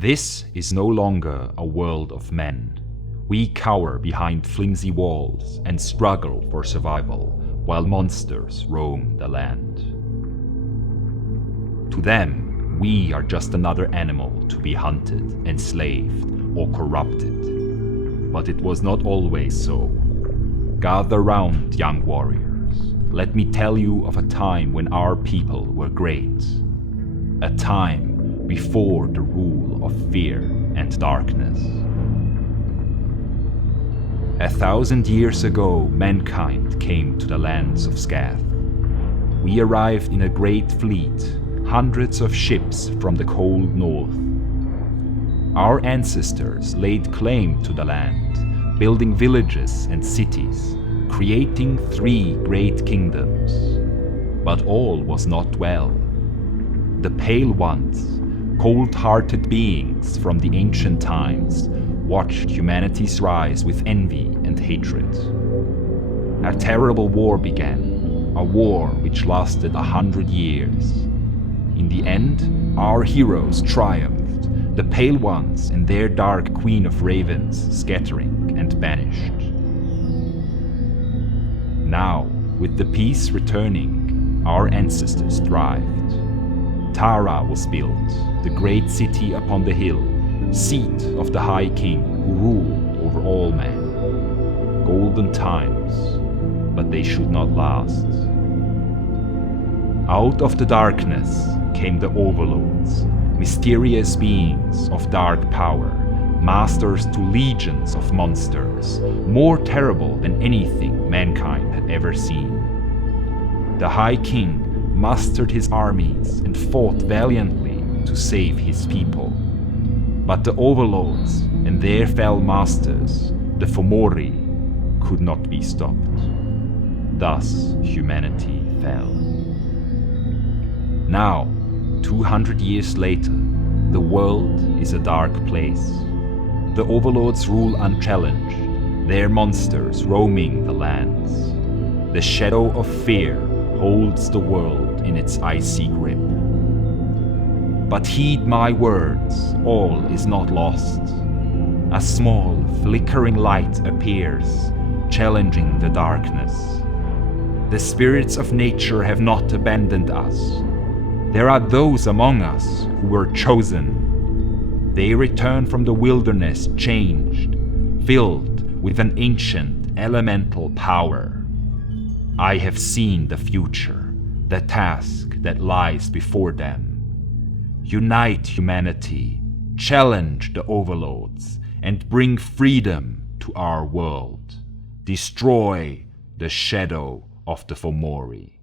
This is no longer a world of men. We cower behind flimsy walls and struggle for survival while monsters roam the land. To them, we are just another animal to be hunted, enslaved, or corrupted. But it was not always so. Gather round, young warriors. Let me tell you of a time when our people were great. A time before the rule of fear and darkness. 1,000 years ago, mankind came to the lands of Scath. We arrived in a great fleet, hundreds of ships from the cold north. Our ancestors laid claim to the land, building villages and cities, creating 3 great kingdoms. But all was not well. The Pale Ones, cold-hearted beings from the ancient times, watched humanity's rise with envy and hatred. A terrible war began, a war which lasted 100 years. In the end, our heroes triumphed, the Pale Ones and their dark Queen of Ravens scattering and banished. Now, with the peace returning, our ancestors thrived. Tara was built, the great city upon the hill, seat of the High King who ruled over all men. Golden times, but they should not last. Out of the darkness came the overlords, mysterious beings of dark power, masters to legions of monsters, more terrible than anything mankind had ever seen. The High King mustered his armies and fought valiantly to save his people. But the overlords and their fell masters, the Fomori, could not be stopped. Thus humanity fell. Now, 200 years later, the world is a dark place. The overlords rule unchallenged, their monsters roaming the lands. The shadow of fear holds the world in its icy grip. But heed my words, all is not lost. A small, flickering light appears, challenging the darkness. The spirits of nature have not abandoned us. There are those among us who were chosen. They return from the wilderness changed, filled with an ancient elemental power. I have seen the future, the task that lies before them. Unite humanity, challenge the overlords, and bring freedom to our world. Destroy the shadow of the Fomori.